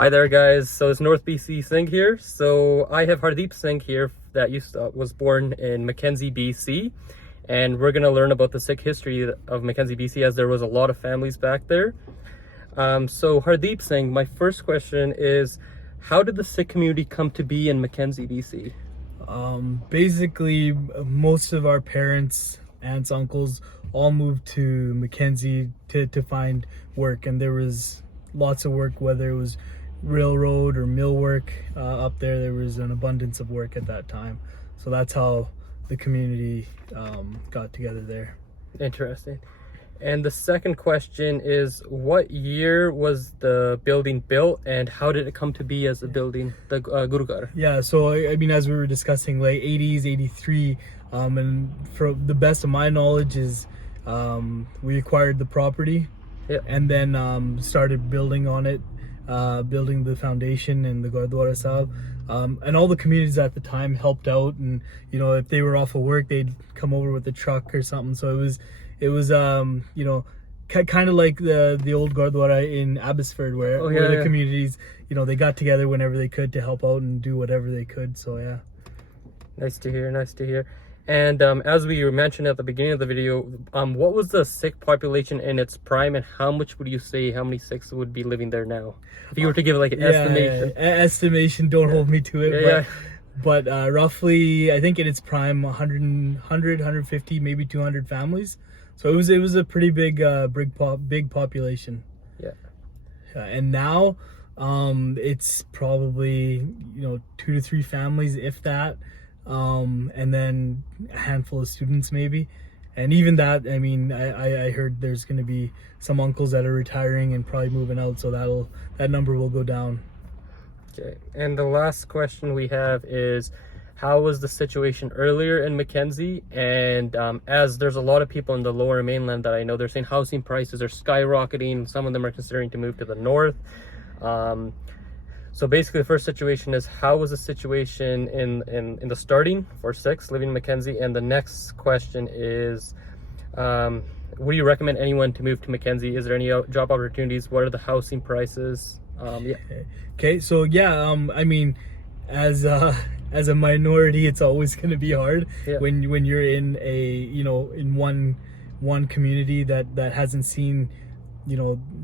Hi there, guys. So it's North BC Singh here. So I have Hardeep Singh here that was born in Mackenzie, BC, and we're gonna learn about the Sikh history of Mackenzie, BC, as there was a lot of families back there. So Hardeep Singh, my first question is, how did the Sikh community come to be in Mackenzie, BC? Basically, most of our parents, aunts, uncles all moved to Mackenzie to find work, and there was lots of work, whether it was railroad or mill work up there. There was an abundance of work at that time, so that's how the community got together there. Interesting. And the second question is, what year was the building built, and how did it come to be as a building, the Gurugar? Yeah, so I mean, as we were discussing, like 80s, 83, and for the best of my knowledge is we acquired the property, yeah, and then started building on it, building the foundation and the Gurdwara Sahib. And all the communities at the time helped out, and if they were off of work, they'd come over with a truck or something. So it was kind of like the old Gurdwara in Abbotsford, where, the communities, they got together whenever they could to help out and do whatever they could. So yeah. Nice to hear. And as we mentioned at the beginning of the video, what was the Sikh population in its prime, and how many Sikhs would be living there now? If you were to give like an estimation. Estimation, don't hold me to it. But roughly, I think in its prime, 150, maybe 200 families. So it was a pretty big population. Yeah. And now it's probably 2 to 3 families, if that. And then a handful of students maybe, and even that, I mean, I heard there's going to be some uncles that are retiring and probably moving out, so that number will go down. Okay, and the last question we have is, how was the situation earlier in Mackenzie? And as there's a lot of people in the lower mainland that I know, they're saying housing prices are skyrocketing. Some of them are considering to move to the north. So basically, the first situation is, how was the situation in the starting for Sikhs living in Mackenzie? And the next question is, would you recommend anyone to move to Mackenzie? Is there any job opportunities? What are the housing prices? Okay, so I mean, as a minority, it's always going to be hard when you're in in one community that hasn't seen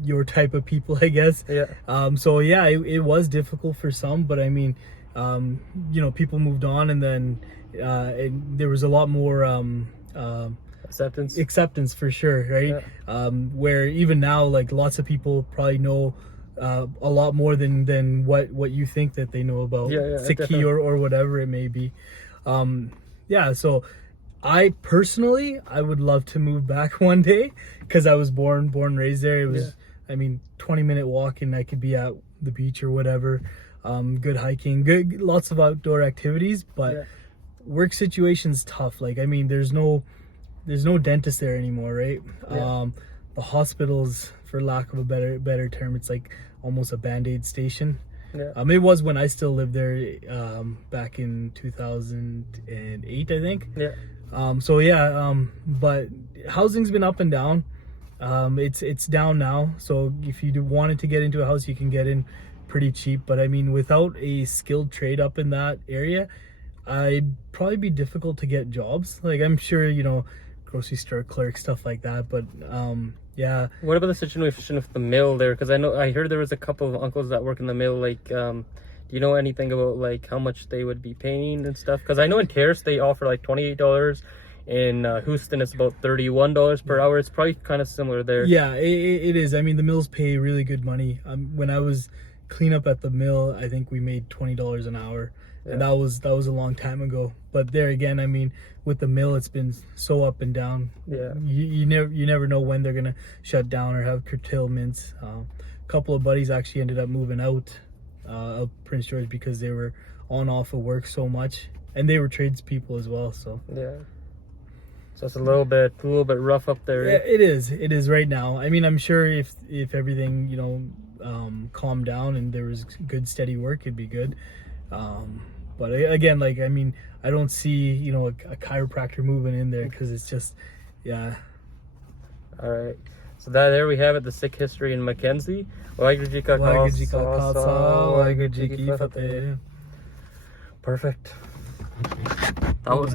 your type of people, I guess. So it was difficult for some, but I mean, people moved on, and then there was a lot more acceptance for sure, right? Where even now, like, lots of people probably know a lot more than what you think that they know about Sikh or whatever it may be. So I personally, I would love to move back one day, because I was born raised there. It was, I mean, 20-minute walk, and I could be at the beach or whatever. Good hiking, lots of outdoor activities, but work situation's tough. Like, I mean, there's no dentist there anymore, right? The hospitals, for lack of a better term, it's like almost a Band-Aid station. It was when I still lived there, back in 2008, I think. But housing's been up and down. It's down now, so if you wanted to get into a house, you can get in pretty cheap. But I mean, without a skilled trade up in that area, I'd probably be difficult to get jobs. Like, I'm sure, grocery store clerk, stuff like that, but what about the situation with the mill there? Because I heard there was a couple of uncles that work in the mill. Like, do you know anything about like how much they would be paying and stuff? Because I know in Terrace they offer like $28. In Houston, it's about $31 per hour. It's probably kind of similar there. Yeah, it is. I mean, the mills pay really good money. When I was clean up at the mill, I think we made $20 an hour, and that was a long time ago. But there again, I mean, with the mill, it's been so up and down. You never know when they're gonna shut down or have curtailments. A couple of buddies actually ended up moving out of Prince George because they were on off of work so much, and they were tradespeople as well. So So it's a little bit rough up there. Yeah, it is right now. I mean, I'm sure if everything calmed down and there was good steady work, it'd be good. But again, like, I mean, I don't see a chiropractor moving in there, because it's just All right. So there we have it, the Sikh history in Mackenzie. Waheguru Ji ka Waheguru Ji ka Khalsa, Khalsa, Waheguru Ji ki Fateh. Perfect. That was